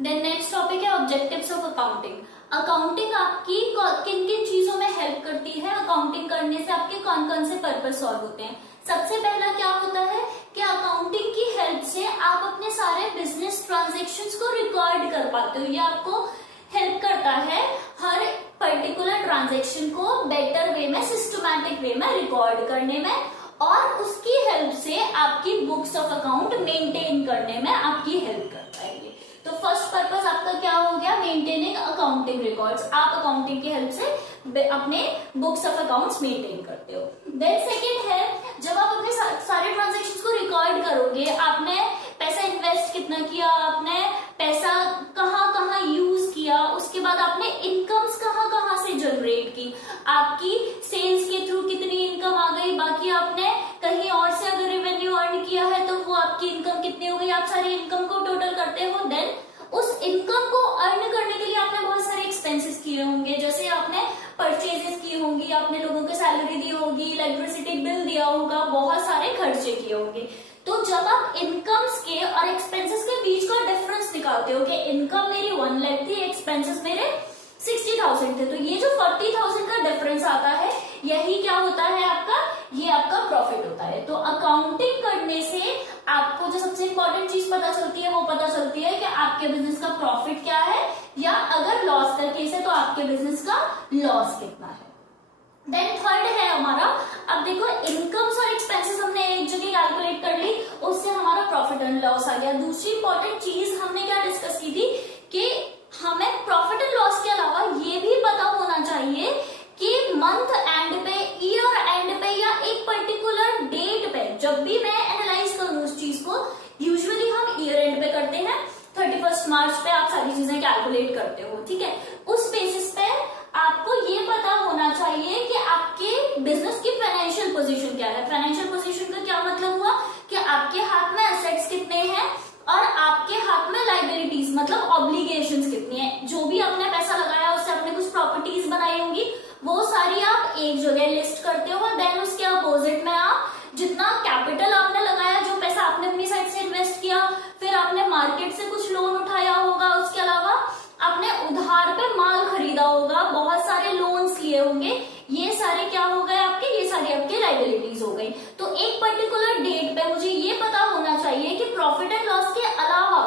Then next topic है objectives of accounting. Accounting आपकी किन किन चीजों में हेल्प करती है, अकाउंटिंग करने से आपके कौन कौन से पर्पस सॉल्व होते हैं। सबसे पहला क्या होता है कि अकाउंटिंग की हेल्प से आप अपने सारे बिजनेस ट्रांजेक्शन्स को रिकॉर्ड कर पाते हो। ये आपको हेल्प करता है हर पर्टिकुलर ट्रांजेक्शन को बेटर वे में, सिस्टमैटिक वे में रिकॉर्ड करने में, और उसकी हेल्प से आपकी बुक्स ऑफ अकाउंट मेंटेन करने में आपकी हेल्प करता है। ये तो फर्स्ट पर्पस आपका क्या हो गया, मेंटेनिंग अकाउंटिंग रिकॉर्ड्स। आप अकाउंटिंग की हेल्प से अपने बुक्स ऑफ अकाउंट्स मेंटेन करते हो। देन सेकंड है, जब आप अपने सारे ट्रांजेक्शन्स को रिकॉर्ड करोगे, आपने पैसा इन्वेस्ट कितना किया, आपने पैसा कहाँ कहाँ यूज किया, उसके बाद आपने इनकम्स कहाँ कहाँ से जनरेट की, आपकी सेल्स के थ्रू कितनी इनकम आ गई, बाकी आपने कहीं और से अगर रेवेन्यू अर्न किया है तो वो आपकी इनकम कितनी हो गई, आप सारी इनकम को टोटल करते हो। देन उस इनकम को अर्न करने के लिए आपने बहुत सारे एक्सपेंसेस किए होंगे, जैसे आपने परचेजेस की होंगी, आपने लोगों को सैलरी दी होगी, इलेक्ट्रिसिटी बिल दिया होगा, बहुत सारे खर्चे किए होंगे। तो जब आप इनकम्स के और एक्सपेंसेस के बीच का डिफरेंस निकालते हो कि इनकम मेरी 1 लाख थी, एक्सपेंसेस मेरे 60,000 थे, तो ये जो 40,000 का डिफरेंस आता है, यही क्या होता है आपका, ये आपका प्रॉफिट होता है। तो अकाउंटिंग करने से आपको जो सबसे इंपॉर्टेंट चीज पता चलती है वो पता चलती है कि आपके बिजनेस का प्रॉफिट क्या है, या अगर लॉस का केस है तो आपके बिजनेस का लॉस कितना है। देन थर्ड है हमारा, अब देखो इनकम्स और एक्सपेंसेस हमने एक जगह कैलकुलेट कर ली, उससे हमारा प्रॉफिट एंड लॉस आ गया। दूसरी इंपॉर्टेंट चीज हमने क्या डिस्कस की थी कि हमें प्रॉफिट एंड लॉस के अलावा ये भी पता होना चाहिए कि मंथ एंड पे, ईयर एंड पे, या एक पर्टिकुलर डेट पे, जब भी मैं एनालाइज करूं उस चीज को, यूजुअली हम ईयर एंड पे करते हैं, 31 मार्च पे आप सारी चीजें कैलकुलेट करते हो, ठीक है। उस बेसिस पे आपको ये पता होना चाहिए कि आपके बिजनेस की फाइनेंशियल पोजीशन क्या है। फाइनेंशियल पोजीशन का क्या मतलब हुआ कि आपके हाथ में एसेट्स कितने हैं और आपके हाथ में लाइबिलिटीज मतलब ऑब्लिगेशंस कितनी है। जो भी आपने पैसा लगाया उससे आपने कुछ प्रॉपर्टीज बनाई होंगी, वो सारी आप एक जगह लिस्ट करते हो। देन उसके अपोजिट में आप जितना कैपिटल आपने लगाया, जो पैसा आपने अपनी साइड से इन्वेस्ट किया, फिर आपने मार्केट से कुछ लोन उठाया होगा, उसके अलावा आपने उधार पे माल खरीदा होगा, बहुत सारे लोन्स लिए होंगे, ये सारे क्या हो गए आपके, ये सारी आपके लाइबिलिटीज हो गई। तो एक पर्टिकुलर डेट पे मुझे ये पता होना चाहिए कि प्रॉफिट एंड लॉस के अलावा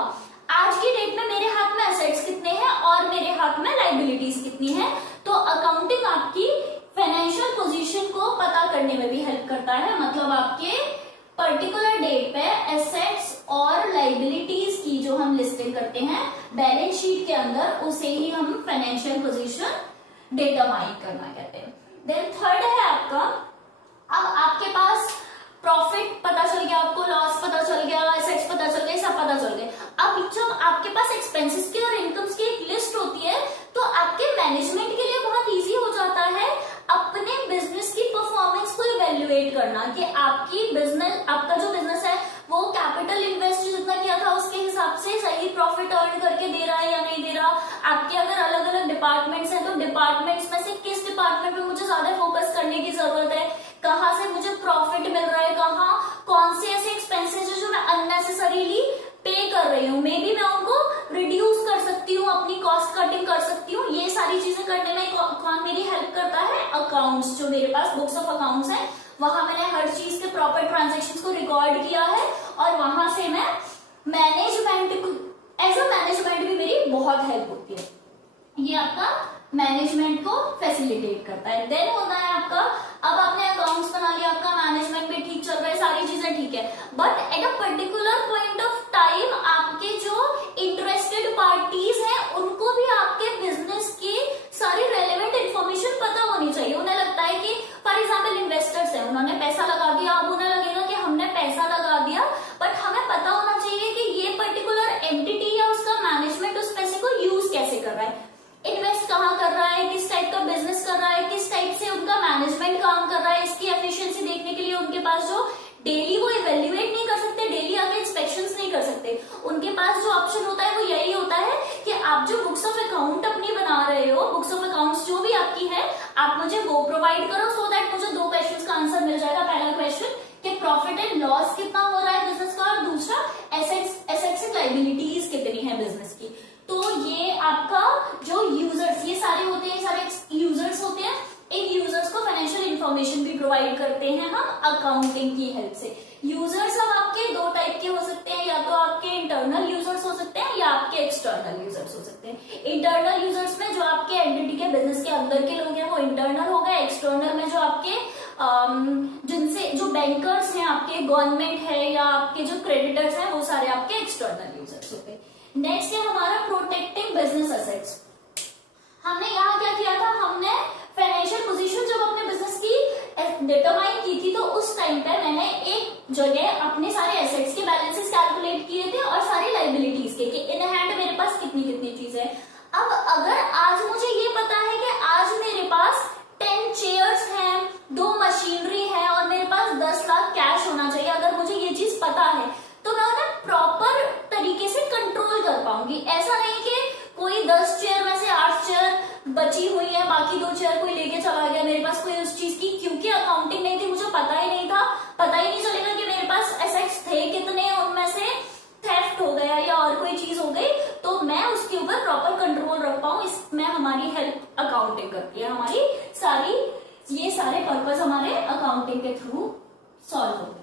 आज की डेट में मेरे हाथ में एसेट्स कितने हैं और मेरे हाथ में लाइबिलिटीज कितनी है। तो अकाउंटिंग आपकी फाइनेंशियल पोजीशन को पता करने में भी हेल्प करता है, मतलब आपके पर्टिकुलर डेट पे एसेट्स और लाइबिलिटीज की जो हम लिस्टिंग करते हैं बैलेंस शीट के अंदर, उसे ही हम फाइनेंशियल पोजीशन डिटरमाइन करना कहते हैं। देन थर्ड है आपका, अब आपके पास प्रॉफिट पता चल गया, आपको लॉस पता चल गया, एसेट्स पता चल गए, सब पता चल गए। अब जब आपके पास एक्सपेंसेस की और इनकम्स की एक लिस्ट होती है तो आपके मैनेजमेंट के लिए बहुत इजी हो जाता है अपने बिजनेस की परफॉर्मेंस को इवेल्युएट करना कि आपका जो बिजनेस है वो कैपिटल इन्वेस्ट जितना किया था उसके हिसाब से सही प्रॉफिट अर्न करके दे रहा है या नहीं दे रहा। आपके अगर अलग अलग डिपार्टमेंट्स हैं तो डिपार्टमेंट्स में से किस डिपार्टमेंट पे मुझे ज्यादा फोकस करने की जरूरत है, कहाँ से मुझे प्रॉफिट मिल रहा है, कहाँ कौन से ऐसे एक्सपेंसेस है जो मैं अननेसेसरीली पे कर रही हूँ, मे बी मैं उनको रिड्यूस कर सकती हूँ, अपनी कॉस्ट कटिंग कर सकती हूँ। ये सारी चीजें करने में कौन मेरी हेल्प करता है, अकाउंट्स। जो मेरे पास बुक्स ऑफ अकाउंट्स है वहां मैंने हर चीज के प्रॉपर ट्रांजेक्शन्स को रिकॉर्ड किया है और वहां से मैं मैनेजमेंट एज अ मैनेजमेंट भी मेरी बहुत हेल्प होती है। ये आपका मैनेजमेंट को फैसिलिटेट करता है। देन होता है आपका, अब आपने अकाउंट्स बना लिया, आपका मैनेजमेंट भी ठीक चल रहा है, सारी चीजें ठीक है, but at a particular point of time आपके जो इंटरेस्टेड पार्टीज हैं उनको भी आपके बिजनेस की सारी रेलेवेंट इंफॉर्मेशन पता होनी चाहिए। उन्हें लगता है कि फॉर एग्जाम्पल इन्वेस्टर्स है, उन्होंने पैसा लगा दिया, अब उन्हें लगेगा कि हमने पैसा लगा दिया, बट हमें पता होना चाहिए कि ये पर्टिकुलर एंटिटी या उसका मैनेजमेंट उस पैसे को यूज कैसे कर रहा है, इन्वेस्ट कहाँ कर रहा है, किस टाइप का बिजनेस कर रहा है, किस टाइप से उनका मैनेजमेंट काम कर रहा है। इसकी एफिशिएंसी देखने के लिए उनके पास जो डेली वो इवेल्युएट नहीं कर सकते, डेली आके इंस्पेक्शंस नहीं कर सकते, उनके पास जो ऑप्शन होता है वो यही होता है कि आप जो बुक्स ऑफ अकाउंट अपनी बना रहे हो, बुक्स ऑफ अकाउंट्स जो भी आपकी है, आप मुझे वो प्रोवाइड करो, सो दैट मुझे 2 क्वेश्चंस का आंसर मिल जाएगा। पहला क्वेश्चन कि प्रॉफिट एंड लॉस कितना हो रहा है बिजनेस का, और दूसरा एसेट्स एंड लाइबिलिटीज कितनी है बिजनेस की। हैं हम अकाउंटिंग की हेल्प से। यूजर्स अब आपके दो टाइप के हो सकते हैं, या तो आपके इंटरनल यूजर्स हो सकते हैं या आपके एक्सटर्नल यूजर्स हो सकते हैं। इंटरनल यूजर्स में जो आपके एंटिटी के बिजनेस के अंदर के लोग हैं वो इंटरनल हो गए। एक्सटर्नल में जो आपके जिनसे जो बैंकर्स हैं, आपके गवर्नमेंट है या आपके जो क्रेडिटर्स हैं, वो सारे आपके एक्सटर्नल यूजर्स हो गए। नेक्स्ट है हमारा प्रोटेक्टिंग बिजनेस एसेट्स। हमने यहाँ क्या किया था, हमने फाइनेंशियल पोजीशन जब अपने बिजनेस की डिटरमाइन की थी तो उस टाइम पे मैंने एक जगह अपने सारे एसेट्स के बैलेंसेस कैलकुलेट किए थे और सारी लाइबिलिटीज के कि इन हैंड मेरे पास कितनी कितनी चीजें हैं। अब अगर आज मुझे ये पता है कि आज मेरे पास 10 चेयर्स हैं, 2 मशीनरी है और मेरे पास 10 लाख कैश होना चाहिए, अगर मुझे ये चीज पता है तो मैं उन्हें प्रॉपर तरीके से कंट्रोल कर पाऊंगी। ऐसा नहीं कि कोई 10 चेयर में से 8 चेयर बची हुई है, बाकी 2 चेयर कोई लेके चला गया, मेरे पास कोई उस चीज की क्योंकि अकाउंटिंग नहीं थी, मुझे पता ही नहीं था, पता ही नहीं चलेगा कि मेरे पास एसेट्स थे कितने, उनमें से थेफ्ट हो गया या और कोई चीज हो गई, तो मैं उसके ऊपर प्रॉपर कंट्रोल रख पाऊं। इसमें हमारी हेल्प अकाउंटिंग करती है। हमारी सारी ये सारे पर्पस हमारे अकाउंटिंग के थ्रू सॉल्व होते हैं।